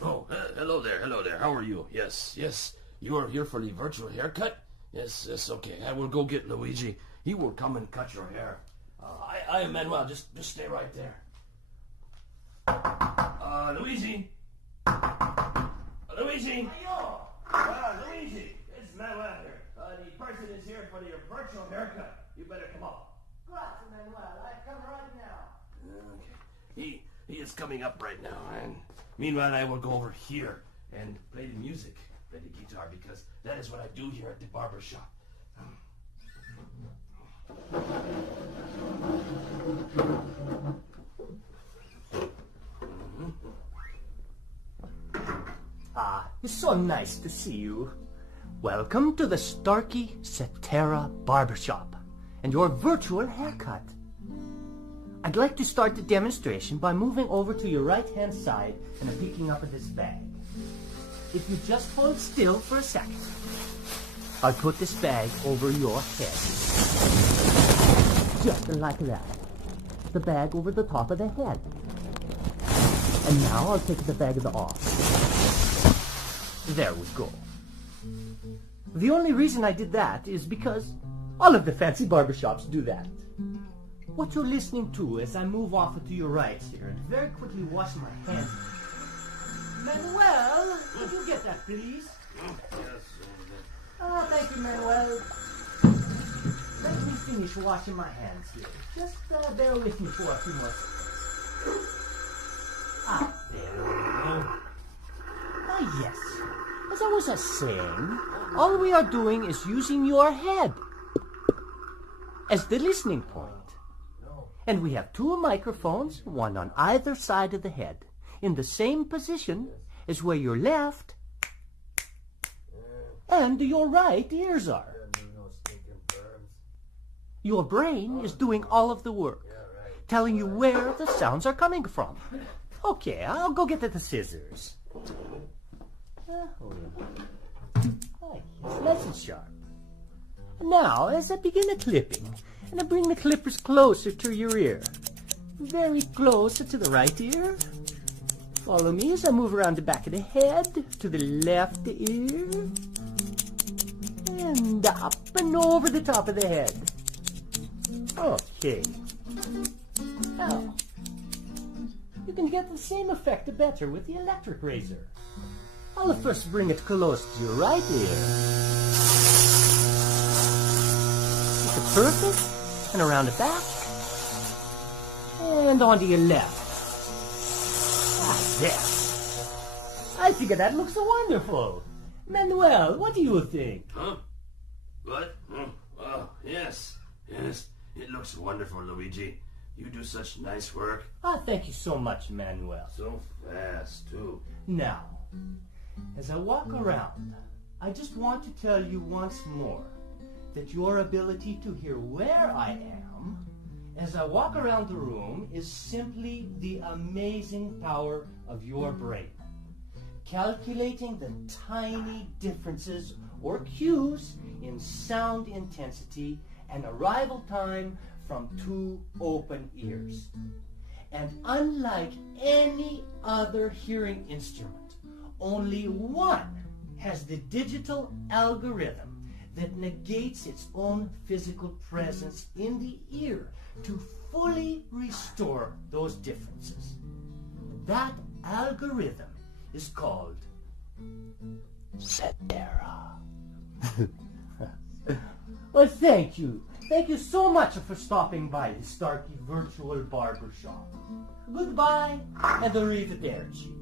Oh, hello there, hello there. How are you? Yes, yes. You are here for the virtual haircut? Yes, yes, okay. I will go get Luigi. He will come and cut your hair. I am Manuel. Just stay right there. Luigi? Luigi? Luigi, it's Manuel here. The person is here for your virtual haircut. You better come up. Grazie, Manuel. I come right now. Okay. He is coming up right now, and meanwhile I will go over here and play the music, play the guitar, because that is what I do here at the barber shop. It's so nice to see you. Welcome to the Starkey Cetera Barbershop and your virtual haircut. I'd like to start the demonstration by moving over to your right-hand side and picking up this bag. If you just hold still for a second, I'll put this bag over your head. Just like that. The bag over the top of the head. And now I'll take the bag off. There we go. The only reason I did that is because all of the fancy barbershops do that. What you're listening to as I move off to your right here and very quickly wash my hands. Manuel, could you get that, please? Yes. Thank you, Manuel. Let me finish washing my hands here. Just bear with me for a few more seconds. There we go. Yes. As I was saying, all we are doing is using your head as the listening point. And we have two microphones, one on either side of the head, in the same position as where your left and your right ears are. Your brain is doing all of the work, telling you where the sounds are coming from. Okay, I'll go get the scissors. It's nice and sharp. Now, as I begin the clipping, and I bring the clippers closer to your ear, very close to the right ear. Follow me as I move around the back of the head to the left ear, and up and over the top of the head. Okay. Now, you can get the same effect better with the electric razor. I'll first bring it close to your right ear. It's perfect, and around the back, and onto your left. There. I think that looks wonderful. Manuel, what do you think? Huh? What? Oh, yes. Yes, it looks wonderful, Luigi. You do such nice work. Thank you so much, Manuel. So fast, too. Now, as I walk around, I just want to tell you once more that your ability to hear where I am as I walk around the room is simply the amazing power of your brain, calculating the tiny differences or cues in sound intensity and arrival time from two open ears. And unlike any other hearing instrument, only one has the digital algorithm that negates its own physical presence in the ear to fully restore those differences. That algorithm is called Cetera. Well, thank you. Thank you so much for stopping by the Starkey Virtual Barbershop. Goodbye and arrivederci.